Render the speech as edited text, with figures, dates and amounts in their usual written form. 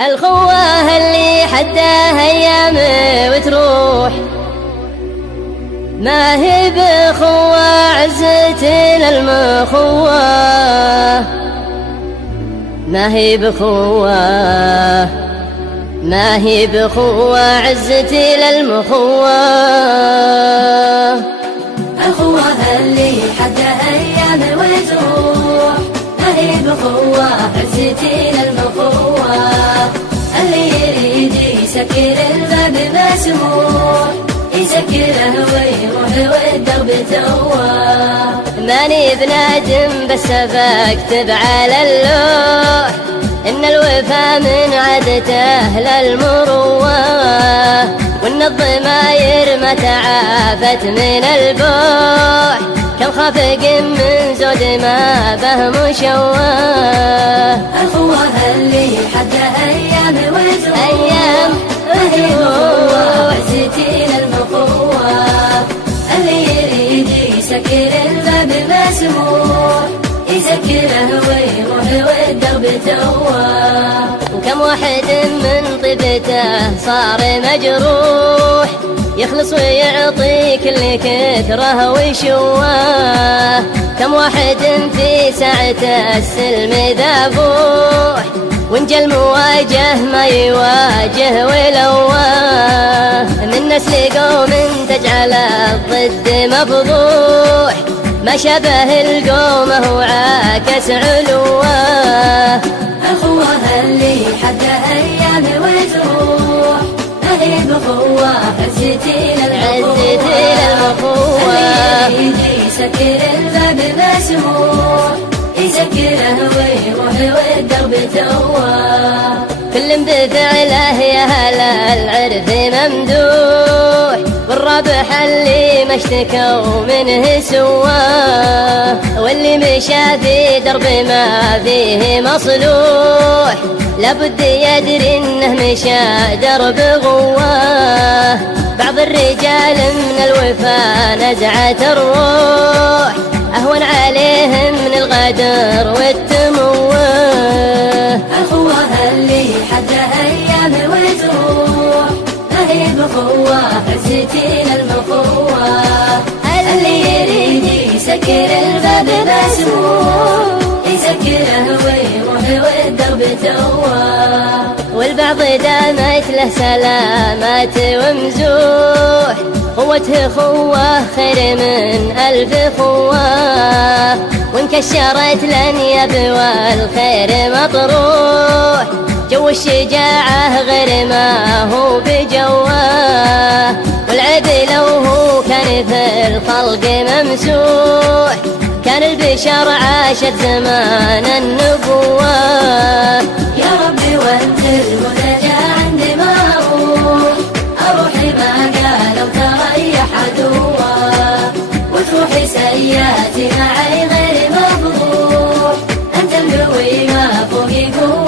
الخوة اللي حدها أيام وتروح، ما هي بخوة عزتنا المخوة، ما هي بخوة، ما هي بخوة عزتنا المخوة. الخوة اللي حدها أيام وتروح، ما هي بخوة عزتنا المخوة. اللي يريد يسكر الباب مسموح، يسكره ويروح والدرب تواه. ماني بنادم بس بكتب على اللوح، إن الوفا من عادته للمروة، وإن الضماير ما تعافت من البوح، كم خافق من زود ما به مشواه. الخوة اللي حدها أيام وتروح، أيام وتروح عزتنا المخوة. اللي يريد يسكر الباب مسموح، يسكره ويروح والدرب تواه. وكم واحد من طيبته صار مجروح، يخلص ويعطي كل كثره ويشواه. كم واحد في ساعته السلم ذبوح، وانجى المواجه ما يواجه ولواه. من نسل قوم تجعل الضد مفضوح، ما شبه القوم هو عاكس علواه. الخوة اللي حدها أيام وتروح، ما هي بخوة عزتنا المخوة. اللي يريد يسكر الباب مسموح، يسكره ويروح والدرب تواه. كل بفعله يا هلا العرف ممدوح، والربح اللي ما اشتكوا منه سواه. واللي مشى في درب ما فيه مصلوح، لابد يدري انه مشى درب غواه. بعض الرجال من الوفا نزعة الروح، أهون عليهم من الغدر والتموه. الخوة اللي حدها أيام وتروح، ما هي بخوة عزتنا المخوة. اللي يريد يسكر الباب مسموح، يسكره ويروح والدرب تواه. والبعض دامت له سلامات ومزوح، قوته خوة خير من ألف خوة. وإن كشرت الأنياب والخير مطروح، جو الشجاعة غير ما هو بجواه. والعيب لو هو كان في الخلق ممسوح، كان البشر عاشت زمان النبوة. يا ربي وانت المنجى عندي ما أروح ما قالوا تريح عدوه، وتروحي سياتي معي غير مفضوح. أنت القوي ما فوقي قوة،